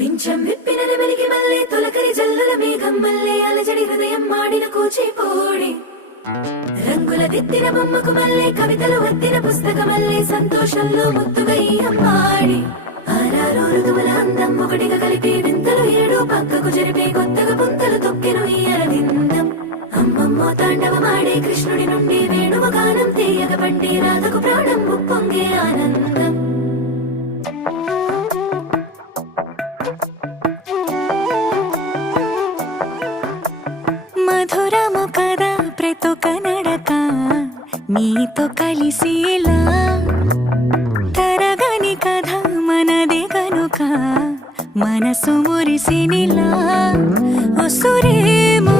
పింఛం విప్పిన నెమలికి మల్లె తొలకరి జల్లుల మేఘం మల్లె అలజడి హృదయం మాడిన కూచిపూడి రంగుల దిద్దిన బొమ్మకు మల్లె కవితలు వద్దిన పుస్తకమల్లె సంతోషంలో ముద్దుగా ఈ అమ్మాడి ఆరారు ఋతువుల అందం ఒకటిగా కలిపి వింతలు ఏడు పక్కకు జరిపే కొత్తగా పుంతలు తొక్కెను ఈ అరవిందం అమ్మమ్మో తాండవమాడే కృష్ణుడి నుండి వేణువ గానం తీయగ పండి రాధకు ప్రాణం ఉప్పొంగే ఆనందం మధురము కదా ప్రతొక నడక నీతో కలిసేలా తరగని కథ మనదే కనుక మనసు మురిసినిలా ఉసురేమో